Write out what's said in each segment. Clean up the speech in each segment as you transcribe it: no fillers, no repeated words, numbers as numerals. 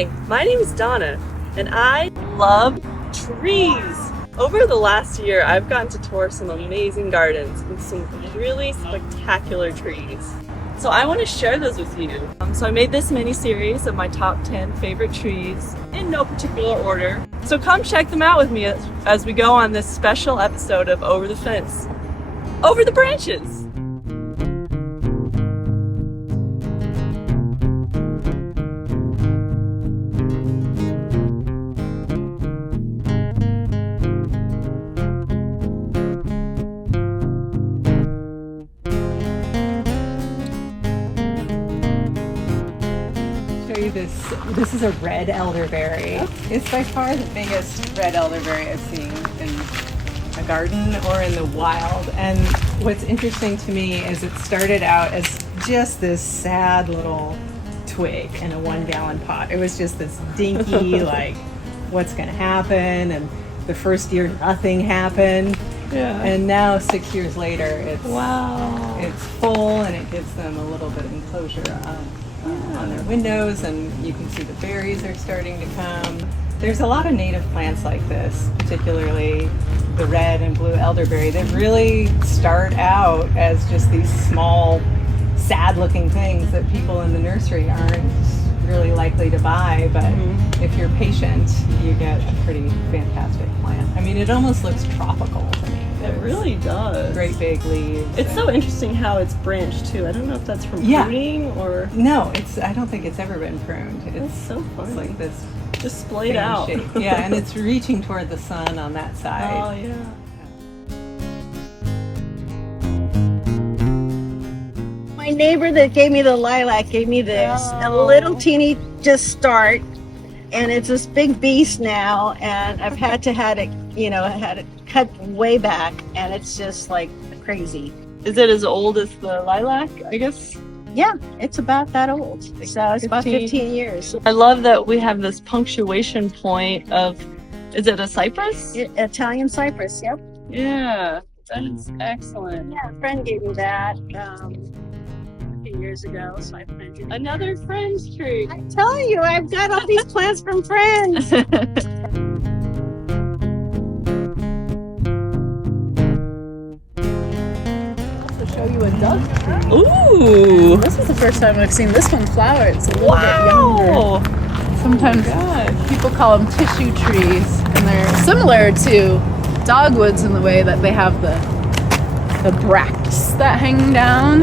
Hi, my name is Donna, and I love trees. Over the last year, I've gotten to tour some amazing gardens and some really spectacular trees. So I want to share those with you. So I made this mini-series of my top 10 favorite trees in no particular order. So come check them out with me as we go on this special episode of Over the Fence. Over the branches! This is a red elderberry. It's by far the biggest red elderberry I've seen in a garden or in the wild. And what's interesting to me is it started out as just this sad little twig in a 1-gallon pot. It was just this dinky, like, what's going to happen? And the first year, nothing happened. Yeah. And now 6 years later, it's full, and it gives them a little bit of enclosure on their windows, and you can see the berries are starting to come. There's a lot of native plants like this, particularly the red and blue elderberry, that really start out as just these small, sad-looking things that people in the nursery aren't really likely to buy, but if you're patient, you get a pretty fantastic plant. I mean, it almost looks tropical to me. It really does. Great big leaves. It's so interesting how it's branched too. I don't know if that's from pruning or... No, I don't think it's ever been pruned. It's so funny. It's like this just splayed out. shape. Yeah, and it's reaching toward the sun on that side. Oh, yeah. My neighbor that gave me the lilac gave me this, a little teeny just start, and it's this big beast now, and I've had it cut way back, and it's just like crazy. Is it as old as the lilac, I guess? Yeah, it's about that old. So it's about 15 years. I love that we have this punctuation point of, is it a cypress? Italian cypress, yep. Yeah, that is excellent. Yeah, a friend gave me that a few years ago, so I planted it. Another friend's tree. I'm telling you, I've got all these plants from friends. Show you a dove tree. Ooh! This is the first time I've seen this one flower. It's a little bit younger. Sometimes people call them tissue trees, and they're similar to dogwoods in the way that they have the bracts that hang down,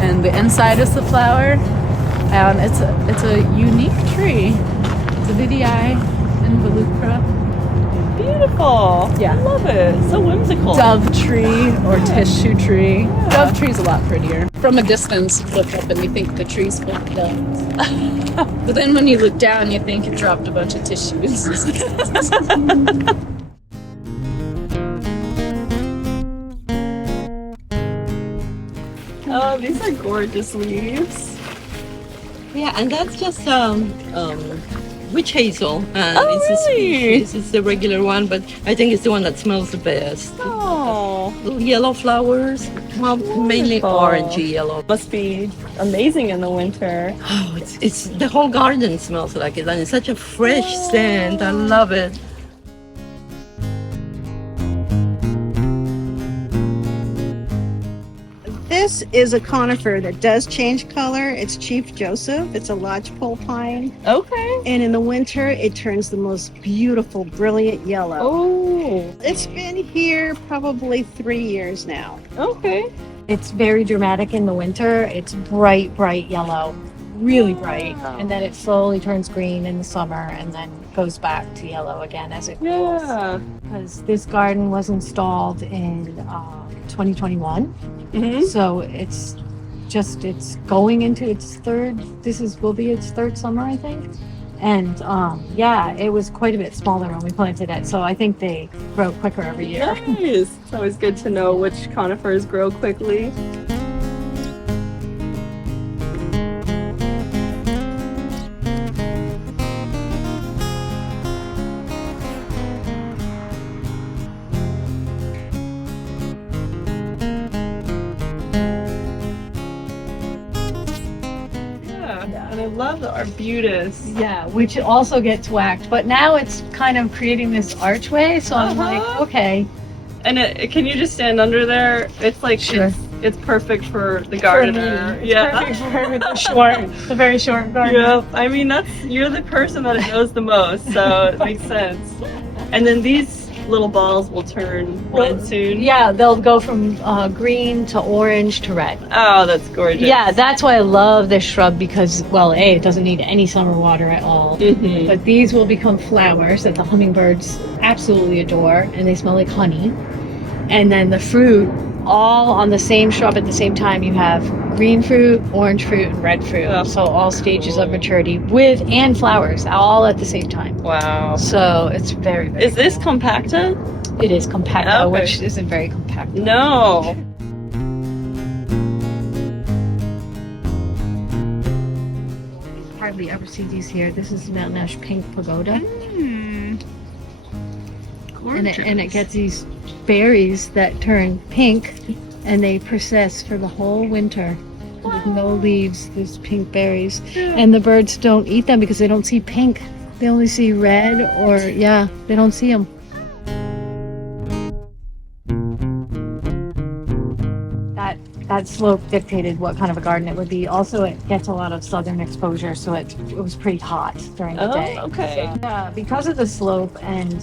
and the inside is the flower. And it's a unique tree. It's a Vidii involucra. Beautiful. Yeah. I love it. It's so whimsical. Dove tree or tissue tree. Yeah. Dove tree's a lot prettier. From a distance, you look up and you think the tree's full of doves. But then when you look down, you think it dropped a bunch of tissues. Oh, these are gorgeous leaves. Yeah, and that's just witch hazel. Oh, really? This is the regular one, but I think it's the one that smells the best. Oh, Little yellow flowers, well, mainly orangey yellow. must be amazing in the winter. Oh, it's the whole garden smells like it, and it's such a fresh scent. I love it. This is a conifer that does change color. It's Chief Joseph. It's a lodgepole pine. Okay. And in the winter, it turns the most beautiful, brilliant yellow. Oh, It's been here probably 3 years now. okay. It's very dramatic in the winter. It's bright, bright yellow, really bright. And then it slowly turns green in the summer and then goes back to yellow again as it cools. Yeah. Because this garden was installed in 2021. So it's going into its will be its third summer, I think. And it was quite a bit smaller when we planted it. So I think they grow quicker every year. Nice. It's always good to know which conifers grow quickly. love the arbutus. Yeah, which also gets whacked. But now it's kind of creating this archway, so I'm like, okay. And can you just stand under there? It's like Sure. it's perfect for the gardener. It's perfect for the very short garden. Yeah. I mean, you're the person that it knows the most, so it makes sense. And then these little balls will turn red soon. Yeah, they'll go from green to orange to red. Oh, that's gorgeous. Yeah, that's why I love this shrub because, well, A, it doesn't need any summer water at all. Mm-hmm. But these will become flowers that the hummingbirds absolutely adore, and they smell like honey. And then the fruit, all on the same shrub at the same time. You have green fruit, orange fruit, and red fruit. Oh, so all stages of maturity and flowers all at the same time. Wow. So it's very, very Is this compacta? It is compacta, Okay. which isn't very compact. No. Hardly ever see these here. This is Mountain Ash Pink Pagoda. And it gets these berries that turn pink and they persist for the whole winter. With no leaves, there's pink berries. And the birds don't eat them because they don't see pink. They only see red or, they don't see them. That slope dictated what kind of a garden it would be. Also, it gets a lot of southern exposure, so it was pretty hot during the day. Oh, okay. So, yeah, because of the slope and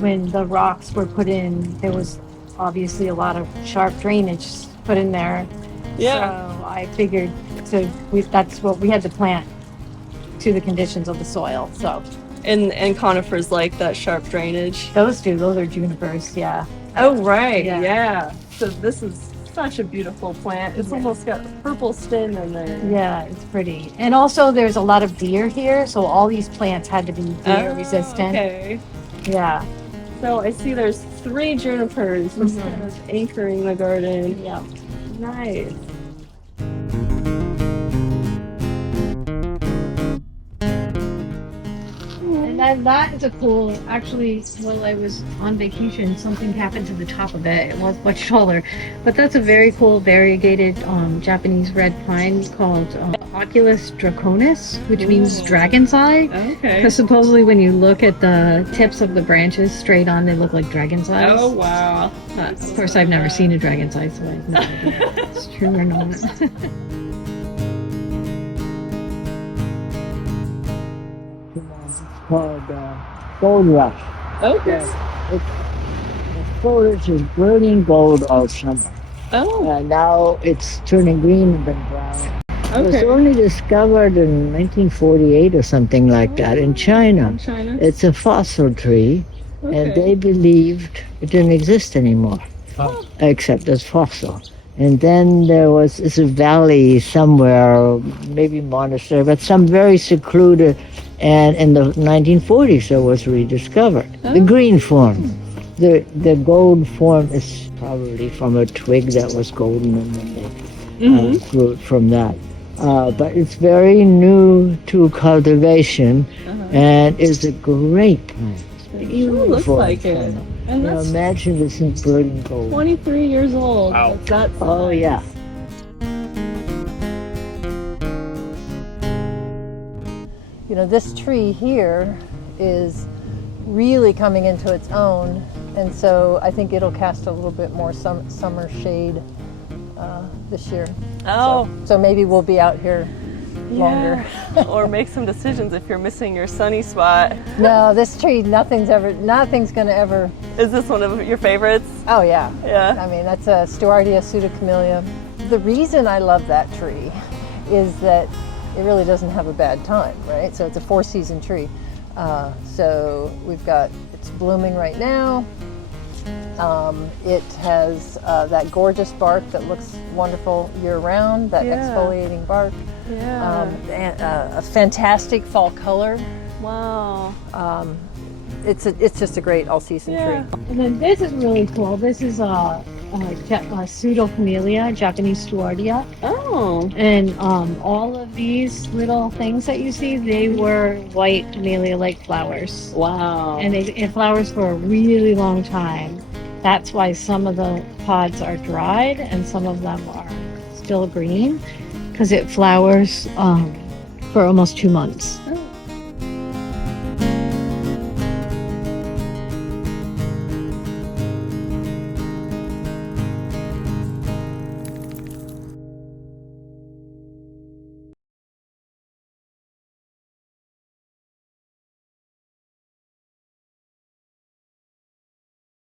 when the rocks were put in, there was obviously a lot of sharp drainage put in there. Yeah. So I figured that's what we had to plant to the conditions of the soil. So And conifers like that sharp drainage. those are junipers, yeah. Oh, right. Yeah. Yeah. So this is such a beautiful plant. It's almost got a purple stem in there. Yeah, it's pretty. And also there's a lot of deer here, so all these plants had to be deer resistant. Okay. Yeah. So I see there's 3 junipers just kind of anchoring the garden. Yeah. Nice. And that is a cool, actually, while I was on vacation, something happened to the top of it. It was much taller. But that's a very cool variegated Japanese red pine called Oculus draconis, which means dragon's eye. Okay. Because supposedly when you look at the tips of the branches straight on, they look like dragon's eyes. Oh, wow. Of course, I've never seen a dragon's eye, so I have no idea if it's true or not. Called Gold Rush. Okay. The foliage is brilliant gold all summer. Oh, Now it's turning green and then brown. It was okay. only discovered in 1948 or something like that in China. China. It's a fossil tree, and Okay. they believed it didn't exist anymore, except as fossil. And then it's a valley somewhere, maybe monastery, but some very secluded. And in the 1940s, it was rediscovered. The green form. The gold form is probably from a twig that was golden, and then they grew it from that. But it's very new to cultivation, and is a great plant. It looks like it. And Now that's imagine this in brilliant gold. 23 years old. Wow. That's Oh yeah. You know, this tree here is really coming into its own, and so I think it'll cast a little bit more summer shade this year. Oh. So maybe we'll be out here longer. Or make some decisions if you're missing your sunny spot. No, this tree, nothing's gonna ever. Is this one of your favorites? Oh yeah. Yeah. I mean, that's a Stewartia pseudocamellia. The reason I love that tree is that it really doesn't have a bad time, right? So it's a 4-season tree. So it's blooming right now. It has that gorgeous bark that looks wonderful year-round, that exfoliating bark. Yeah. And a fantastic fall color. Wow. It's just a great all-season tree. And then this is really cool. This is a pseudocamellia, Japanese Stewartia. Oh. And all of these little things that you see, they were white camellia-like flowers. Wow. And it flowers for a really long time. That's why some of the pods are dried and some of them are still green, because it flowers for almost 2 months.